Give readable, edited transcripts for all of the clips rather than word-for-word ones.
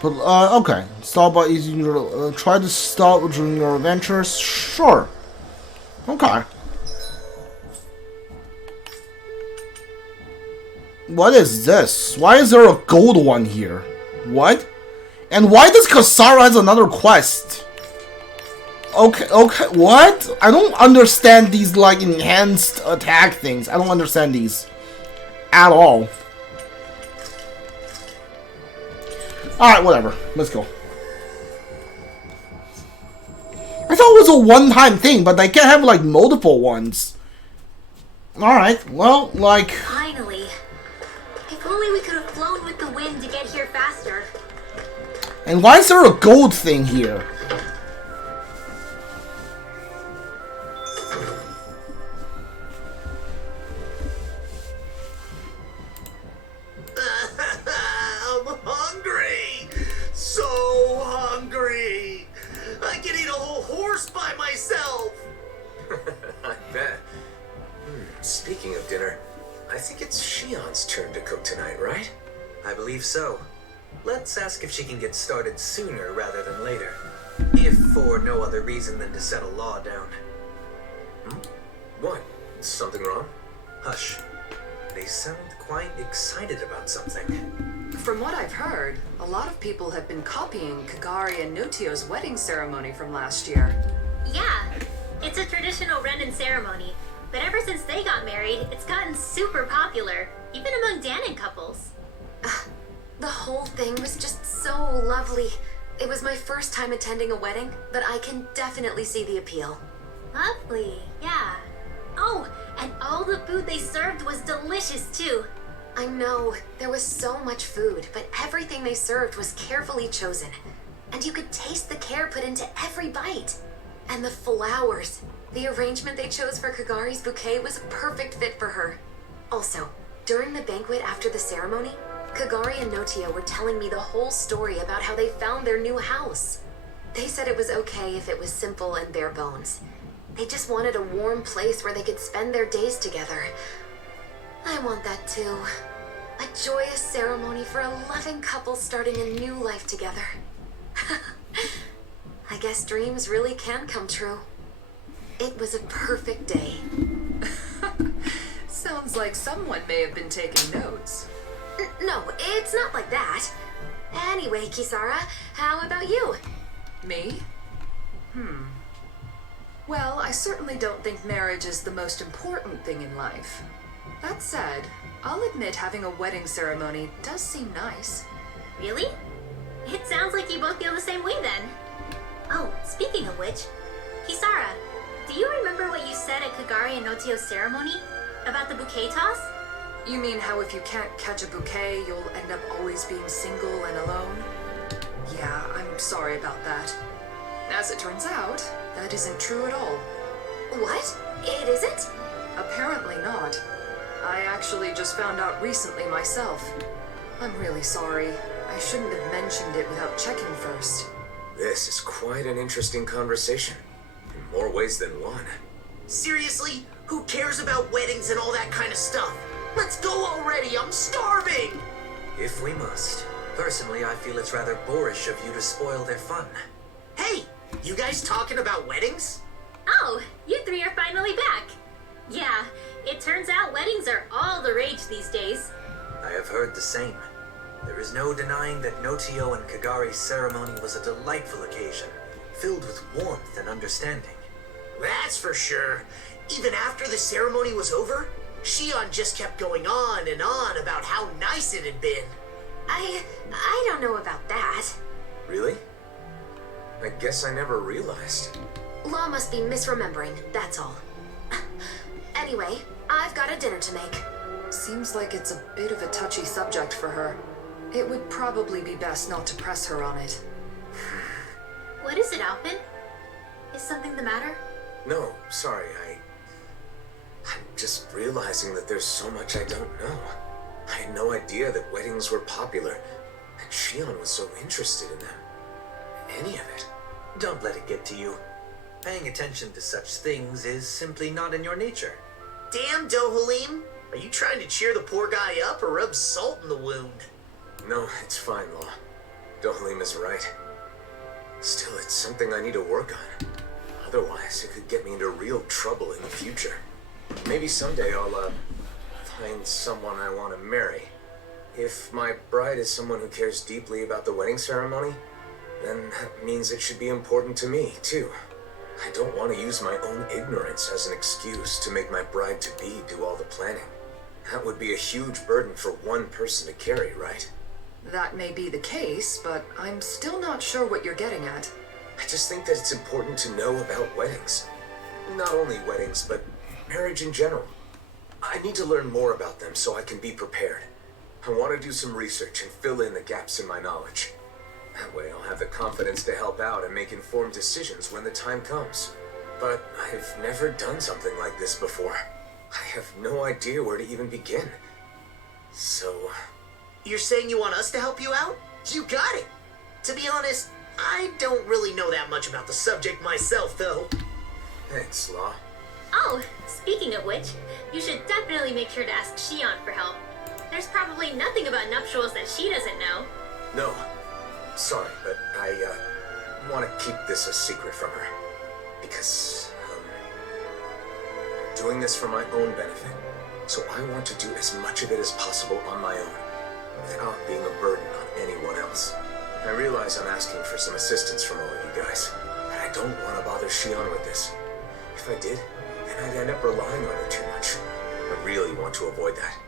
But, okay. Stop by using your, try to stop during your adventures? Sure. Okay. What is this? Why is there a gold one here? What? And why does Kasara has another quest? Okay, what? I don't understand these, like, enhanced attack things. I don't understand these. At all. Alright, whatever. Let's go. I thought it was a one-time thing, but they can't have, like, multiple ones. Alright, well, like... Finally. If only we could have flown with the wind to get here faster. And why is there a gold thing here? I'm hungry! So hungry! I can eat a whole horse by myself! I bet. Speaking of dinner, I think it's Shion's turn to cook tonight, right? I believe so. Let's ask if she can get started sooner rather than later. If for no other reason than to set a law down. What? Something wrong? Hush. They sound quite excited about something. From what I've heard, a lot of people have been copying Kagari and Notio's wedding ceremony from last year. Yeah, it's a traditional Renan ceremony, but ever since they got married, it's gotten super popular, even among Dahnan couples. The whole thing was just so lovely. It was my first time attending a wedding, but I can definitely see the appeal. Lovely, yeah. Oh, and all the food they served was delicious too. I know, there was so much food, but everything they served was carefully chosen. And you could taste the care put into every bite. And the flowers. The arrangement they chose for Kagari's bouquet was a perfect fit for her. Also, during the banquet after the ceremony, Kagari and Notio were telling me the whole story about how they found their new house. They said it was okay if it was simple and bare bones. They just wanted a warm place where they could spend their days together. I want that too. A joyous ceremony for a loving couple starting a new life together. I guess dreams really can come true. It was a perfect day. Sounds like someone may have been taking notes. No, it's not like that. Anyway, Kisara, how about you? Me? Well, I certainly don't think marriage is the most important thing in life. That said, I'll admit having a wedding ceremony does seem nice. Really? It sounds like you both feel the same way then. Oh, speaking of which, Kisara, do you remember what you said at Kagari and Notio's ceremony? About the bouquet toss? You mean how if you can't catch a bouquet, you'll end up always being single and alone? Yeah, I'm sorry about that. As it turns out, that isn't true at all. What? It isn't? Apparently not. I actually just found out recently myself. I'm really sorry. I shouldn't have mentioned it without checking first. This is quite an interesting conversation. In more ways than one. Seriously? Who cares about weddings and all that kind of stuff? Let's go already, I'm starving! If we must. Personally, I feel it's rather boorish of you to spoil their fun. Hey, you guys talking about weddings? Oh, you three are finally back. Yeah, it turns out weddings are all the rage these days. I have heard the same. There is no denying that Notio and Kagari's ceremony was a delightful occasion, filled with warmth and understanding. That's for sure. Even after the ceremony was over, Shion just kept going on and on about how nice it had been. I don't know about that. Really? I guess I never realized. Law must be misremembering, that's all. Anyway, I've got a dinner to make. Seems like it's a bit of a touchy subject for her. It would probably be best not to press her on it. What is it, Alpin? Is something the matter? No, sorry, I'm just realizing that there's so much I don't know. I had no idea that weddings were popular, and Shion was so interested in them. Any of it. Don't let it get to you. Paying attention to such things is simply not in your nature. Damn, Dohalim! Are you trying to cheer the poor guy up or rub salt in the wound? No, it's fine, Law. Dohalim is right. Still, it's something I need to work on. Otherwise, it could get me into real trouble in the future. Maybe someday I'll, find someone I want to marry. If my bride is someone who cares deeply about the wedding ceremony, then that means it should be important to me, too. I don't want to use my own ignorance as an excuse to make my bride-to-be do all the planning. That would be a huge burden for one person to carry, right? That may be the case, but I'm still not sure what you're getting at. I just think that it's important to know about weddings. Not only weddings, but marriage in general. I need to learn more about them so I can be prepared. I want to do some research and fill in the gaps in my knowledge. That way I'll have the confidence to help out and make informed decisions when the time comes. But I've never done something like this before. I have no idea where to even begin. So... You're saying you want us to help you out? You got it! To be honest, I don't really know that much about the subject myself, though. Thanks, Law. Oh, speaking of which, you should definitely make sure to ask Shion for help. There's probably nothing about nuptials that she doesn't know. No. Sorry, but I, want to keep this a secret from her. Because, I'm doing this for my own benefit. So I want to do as much of it as possible on my own, without being a burden on anyone else. I realize I'm asking for some assistance from all of you guys, but I don't want to bother Shion with this. If I did, then I'd end up relying on her too much. I really want to avoid that.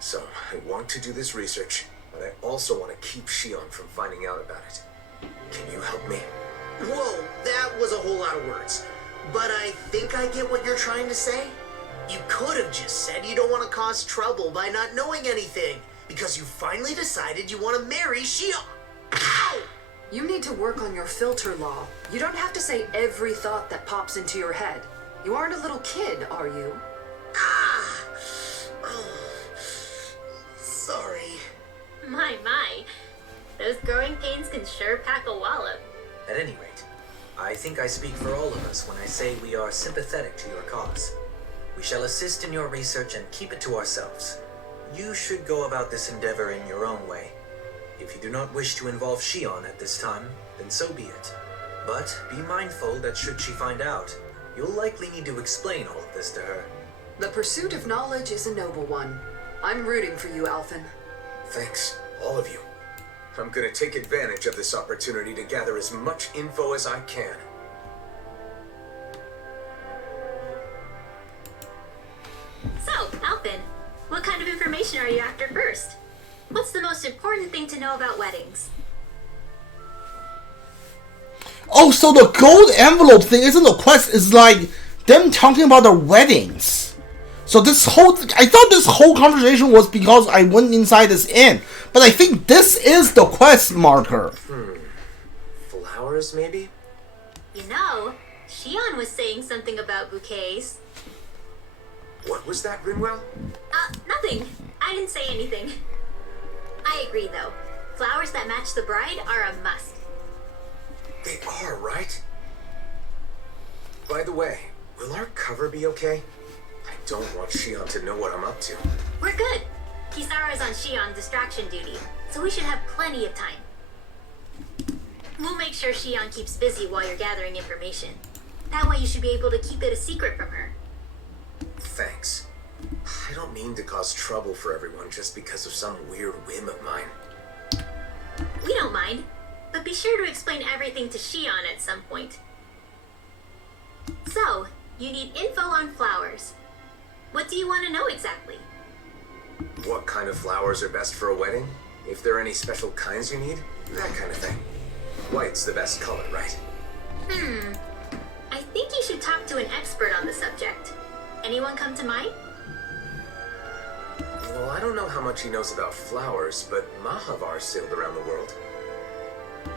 So, I want to do this research, but I also want to keep Shion from finding out about it. Can you help me? Whoa, that was a whole lot of words. But I think I get what you're trying to say. You could have just said you don't want to cause trouble by not knowing anything, because you finally decided you want to marry Shion. Ow! You need to work on your filter, Law. You don't have to say every thought that pops into your head. You aren't a little kid, are you? Ah! Sorry. My. Those growing pains can sure pack a wallop. At any rate, I think I speak for all of us when I say we are sympathetic to your cause. We shall assist in your research and keep it to ourselves. You should go about this endeavor in your own way. If you do not wish to involve Shion at this time, then so be it. But be mindful that should she find out, you'll likely need to explain all of this to her. The pursuit of knowledge is a noble one. I'm rooting for you, Alphen. Thanks, all of you. I'm gonna take advantage of this opportunity to gather as much info as I can. So, Alphen, what kind of information are you after first? What's the most important thing to know about weddings? Oh, so the gold envelope thing isn't a quest, it's like them talking about their weddings. So this whole, I thought this whole conversation was because I went inside this inn, but I think this is the quest marker. Flowers, maybe? You know, Shion was saying something about bouquets. What was that, Rinwell? Nothing. I didn't say anything. I agree, though. Flowers that match the bride are a must. They are, right? By the way, will our cover be okay? I don't want Shion to know what I'm up to. We're good. Kisara's on Shion's distraction duty, so we should have plenty of time. We'll make sure Shion keeps busy while you're gathering information. That way you should be able to keep it a secret from her. Thanks. I don't mean to cause trouble for everyone just because of some weird whim of mine. We don't mind, but be sure to explain everything to Shion at some point. So, you need info on flowers. What do you want to know exactly? What kind of flowers are best for a wedding? If there are any special kinds you need? That kind of thing. White's the best color, right? I think you should talk to an expert on the subject. Anyone come to mind? Well, I don't know how much he knows about flowers, but Mahavar sailed around the world.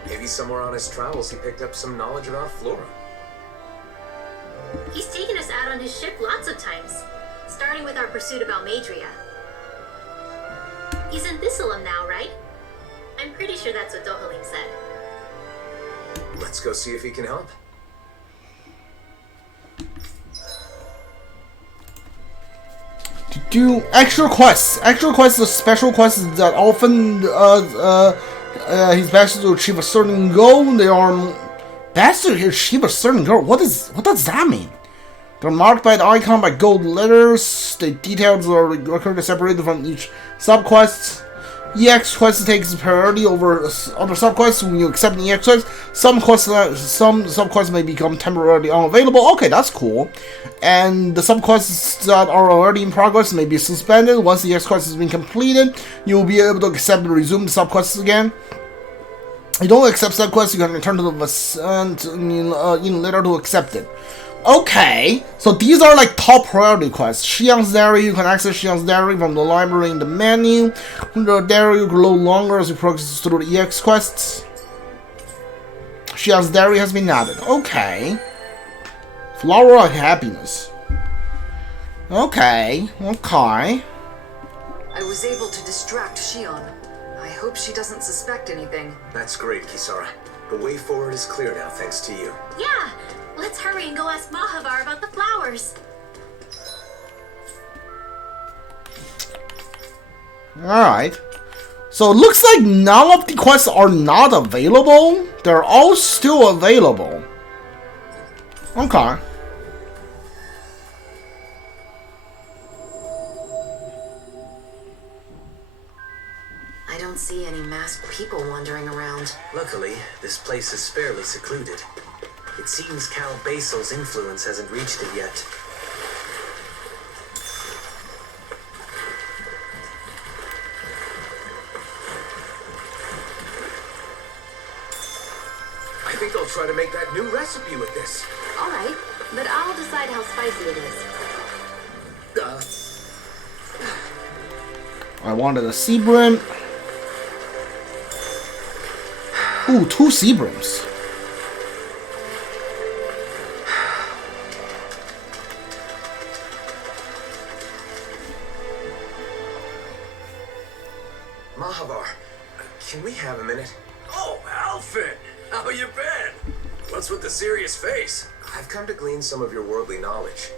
Maybe somewhere on his travels he picked up some knowledge about flora. He's taken us out on his ship lots of times, starting with our pursuit of Almadria. He's in Thistleum now, right? I'm pretty sure that's what Dohalim said. Let's go see if he can help. Do extra quests. Extra quests are special quests that often He's best to achieve a certain goal. They are best to achieve a certain goal. What does that mean? They're marked by the icon by gold letters. The details are recorded separated from each subquest. EX quest takes priority over other subquests when you accept an EX quest. Some subquests may become temporarily unavailable. Okay, that's cool. And the subquests that are already in progress may be suspended. Once the EX quest has been completed, you will be able to accept and resume the subquests again. If you don't accept subquests, you can return to the Vasant in later to accept it. Okay, so these are like top priority quests. Xiang's Diary, you can access Xiang's Diary from the library in the menu. The diary will grow longer as you progress through the EX quests. Xiang's Diary has been added. Okay. Flower of Happiness. Okay. I was able to distract Xion. I hope she doesn't suspect anything. That's great, Kisara. The way forward is clear now, thanks to you. Yeah, let's hurry and go ask Mahavar about the flowers. Alright. So it looks like none of the quests are not available. They're all still available. Okay. I don't see any masked people wandering around. Luckily, this place is fairly secluded. It seems Cal Basil's influence hasn't reached it yet. I think I'll try to make that new recipe with this. Alright, but I'll decide how spicy it is. I wanted a sea brim. Ooh, 2 sea brims. Mahavar, can we have a minute? Oh, Alfred! How you been? What's with the serious face? I've come to glean some of your worldly knowledge.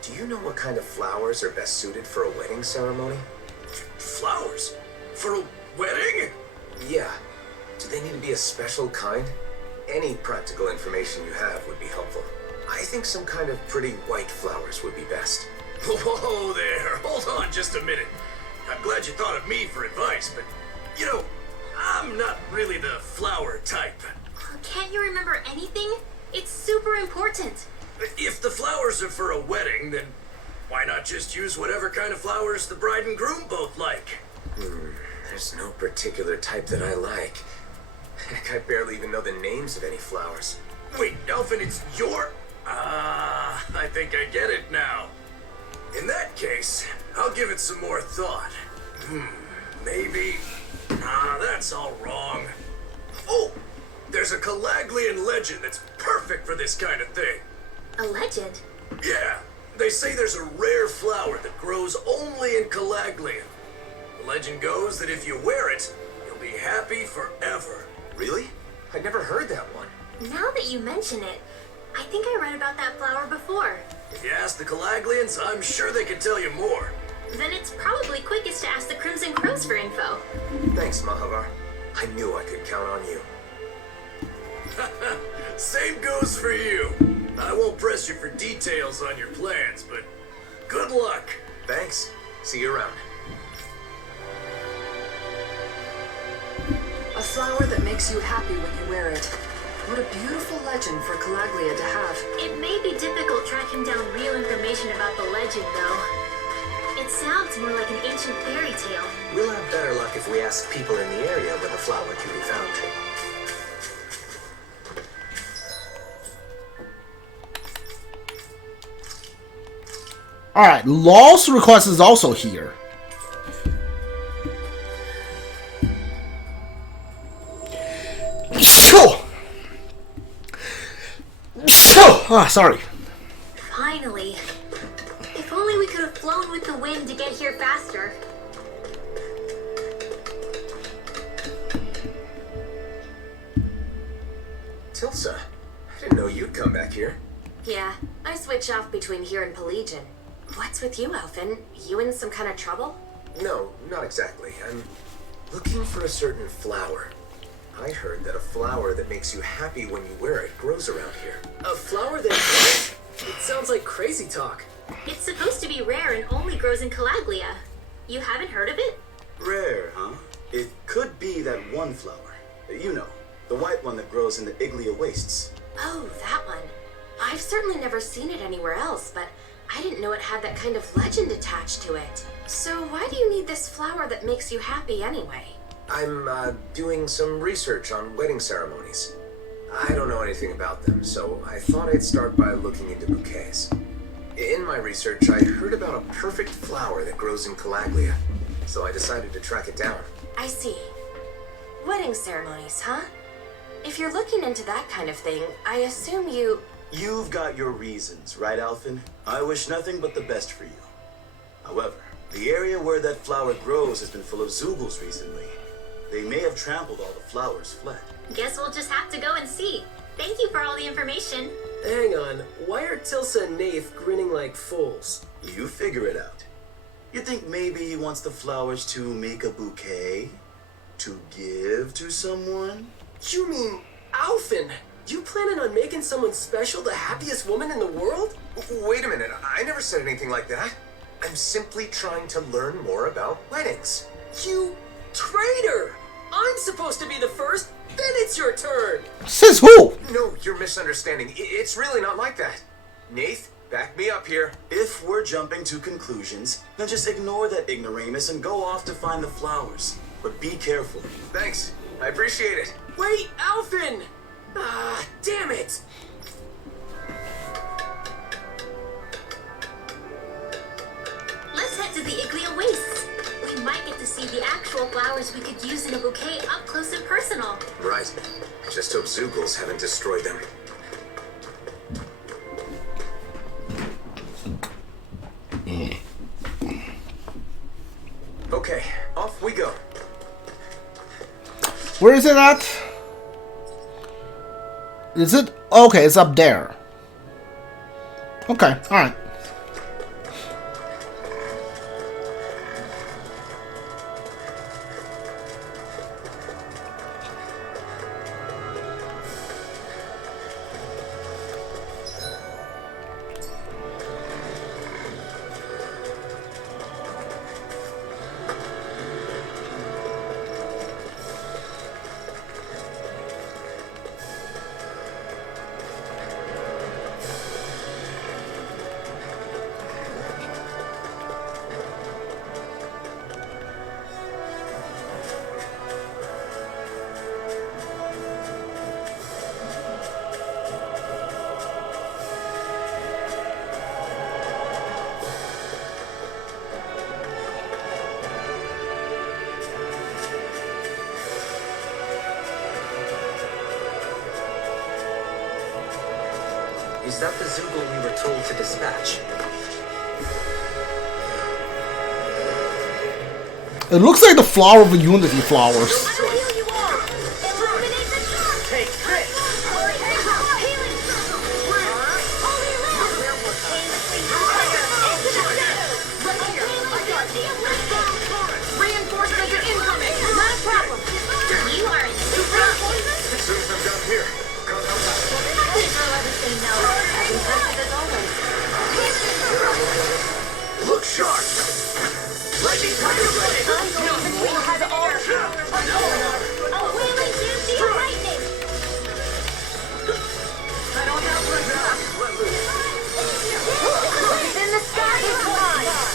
Do you know what kind of flowers are best suited for a wedding ceremony? Flowers? For a wedding? Yeah. Do they need to be a special kind? Any practical information you have would be helpful. I think some kind of pretty white flowers would be best. Whoa there, hold on just a minute. I'm glad you thought of me for advice, but, you know, I'm not really the flower type. Can't you remember anything? It's super important. If the flowers are for a wedding, then why not just use whatever kind of flowers the bride and groom both like? There's no particular type that I like. Heck, I barely even know the names of any flowers. Wait, Elfin, it's your... I think I get it now. In that case, I'll give it some more thought. Maybe... that's all wrong. Oh! There's a Calaglian legend that's perfect for this kind of thing. A legend? Yeah, they say there's a rare flower that grows only in Calaglian. The legend goes that if you wear it, you'll be happy forever. Really? I'd never heard that one. Now that you mention it, I think I read about that flower before. If you ask the Calaglians, I'm sure they can tell you more. Then it's probably quickest to ask the Crimson Crows for info. Thanks, Mahavar. I knew I could count on you. Same goes for you. I won't press you for details on your plans, but good luck. Thanks. See you around. A flower that makes you happy when you wear it. What a beautiful legend for Calaglia to have. It may be difficult tracking down real information about the legend, though. It sounds more like an ancient fairy tale. We'll have better luck if we ask people in the area where the flower can be found. Alright, Law's request is also here. Sorry. Finally. If only we could have flown with the wind to get here faster. Tilsa, I didn't know you'd come back here. Yeah, I switch off between here and Pelagian. What's with you, Elfin? You in some kind of trouble? No, not exactly. I'm looking for a certain flower. I heard that a flower that makes you happy when you wear it grows around here. A flower that... It sounds like crazy talk. It's supposed to be rare and only grows in Calaglia. You haven't heard of it? Rare, huh? It could be that one flower. You know, the white one that grows in the Iglia wastes. Oh, that one. I've certainly never seen it anywhere else, but I didn't know it had that kind of legend attached to it. So why do you need this flower that makes you happy anyway? I'm doing some research on wedding ceremonies. I don't know anything about them, so I thought I'd start by looking into bouquets. In my research, I heard about a perfect flower that grows in Calaglia, so I decided to track it down. I see. Wedding ceremonies, huh? If you're looking into that kind of thing, I assume you... You've got your reasons, right, Alphen? I wish nothing but the best for you. However, the area where that flower grows has been full of Zoogles recently. They may have trampled all the flowers fled. Guess we'll just have to go and see. Thank you for all the information. Hang on, why are Tilsa and Nath grinning like fools? You figure it out. You think maybe he wants the flowers to make a bouquet? To give to someone? You mean Alphen? You planning on making someone special the happiest woman in the world? Wait a minute, I never said anything like that. I'm simply trying to learn more about weddings. You traitor! I'm supposed to be the first, then it's your turn! Says who? No, you're misunderstanding. It's really not like that. Nath, back me up here. If we're jumping to conclusions, then just ignore that ignoramus and go off to find the flowers. But be careful. Thanks, I appreciate it. Wait, Alphen! Ah, damn it! Let's head to the Iglia Wastes. We might get to see the actual flowers we could use in a bouquet up close and personal. Right. Just hope Zoogles haven't destroyed them. Okay, off we go. Where is it at? Is it? Okay, it's up there. Okay, alright. Is that the Zoogle we were told to dispatch? It looks like the flower of the Unity flowers. Look sharp! Lightning tiger ready!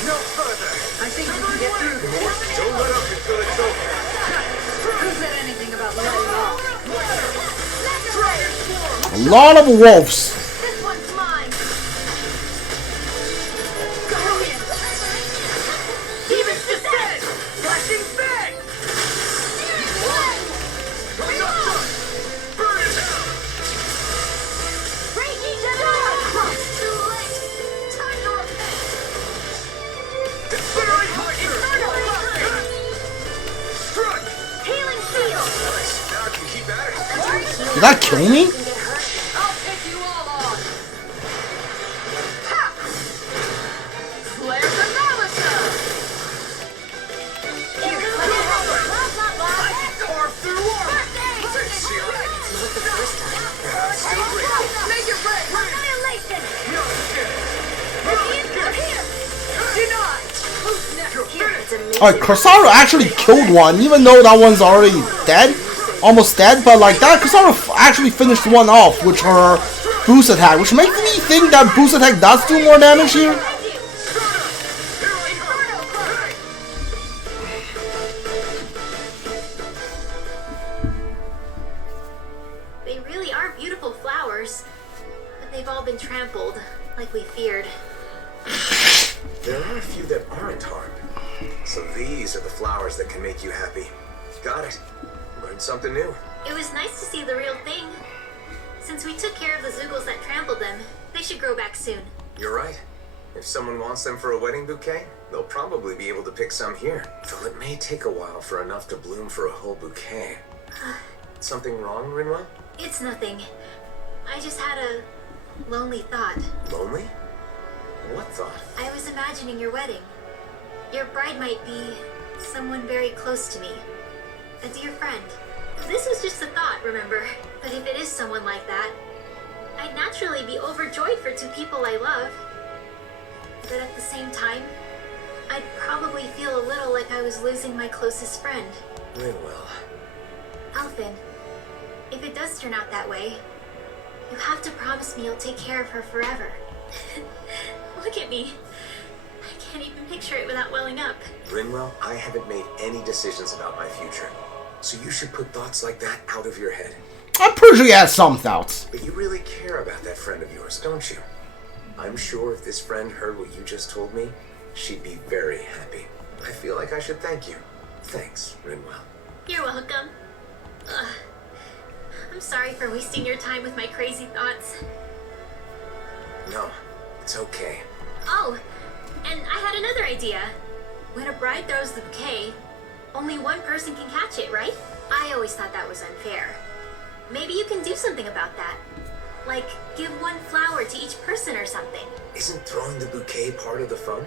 No further! I think we can get through this. Don't let up until it's over. Who said anything about letting off? A lot of wolves. This one's mine. Demon's descent! Flashing fang! Coming up front! Burn it down! Breaking down! Too late! Time to repent! Incinerate Meister! Strike! Healing field! Nice, now I can keep at it. Did that kill me? I'll pick you all on. Ha! Flares analysis. I carve through armor! Not the first time. Make it red! Annihilation! It's amazing. Alright, Kasara actually killed one, even though that one's already dead. Almost dead, but like that, Kasara actually finished one off, which her boost attack, which makes me think that boost attack does do more damage here. They really are beautiful flowers, but they've all been trampled, like we feared. There are a few that aren't hard. So these are the flowers that can make you happy. Got it. Learned something new. It was nice to see the real thing. Since we took care of the Zoogles that trampled them, they should grow back soon. You're right. If someone wants them for a wedding bouquet, they'll probably be able to pick some here. Though it may take a while for enough to bloom for a whole bouquet. Something wrong, Rinwell? It's nothing. I just had a lonely thought. Lonely? What thought? I was imagining your wedding. Your bride might be someone very close to me. A dear friend. This was just a thought, remember? But if it is someone like that, I'd naturally be overjoyed for two people I love. But at the same time, I'd probably feel a little like I was losing my closest friend. Rinwell. Alphen, if it does turn out that way, you have to promise me you'll take care of her forever. Look at me. I can't even picture it without welling up. Rinwell, I haven't made any decisions about my future. So you should put thoughts like that out of your head. I'm pretty sure you had some thoughts. But you really care about that friend of yours, don't you? I'm sure if this friend heard what you just told me, she'd be very happy. I feel like I should thank you. Thanks, Rinwell. You're welcome. Ugh. I'm sorry for wasting your time with my crazy thoughts. No, it's okay. Oh, and I had another idea. When a bride throws the bouquet, only one person can catch it, right? I always thought that was unfair. Maybe you can do something about that. Like, give one flower to each person or something. Isn't throwing the bouquet part of the fun?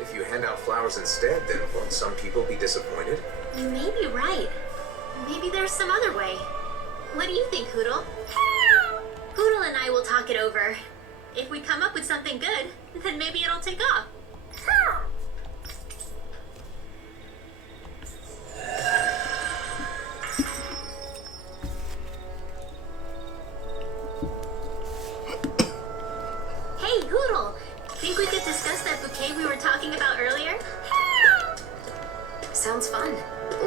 If you hand out flowers instead, then won't some people be disappointed? You may be right. Maybe there's some other way. What do you think, Hoodle? Hoodle and I will talk it over. If we come up with something good, then maybe it'll take off. Hey, Hoodle! Think we could discuss that bouquet we were talking about earlier? Sounds fun.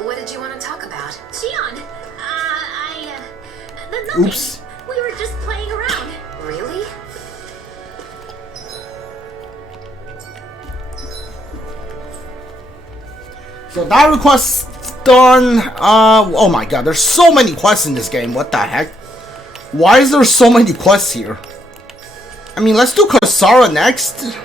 What did you want to talk about? Shion! Nothing. Oops. We were just playing around. Really? So that request's done. Oh my god, there's so many quests in this game. What the heck? Why is there so many quests here? I mean, let's do Kasara next.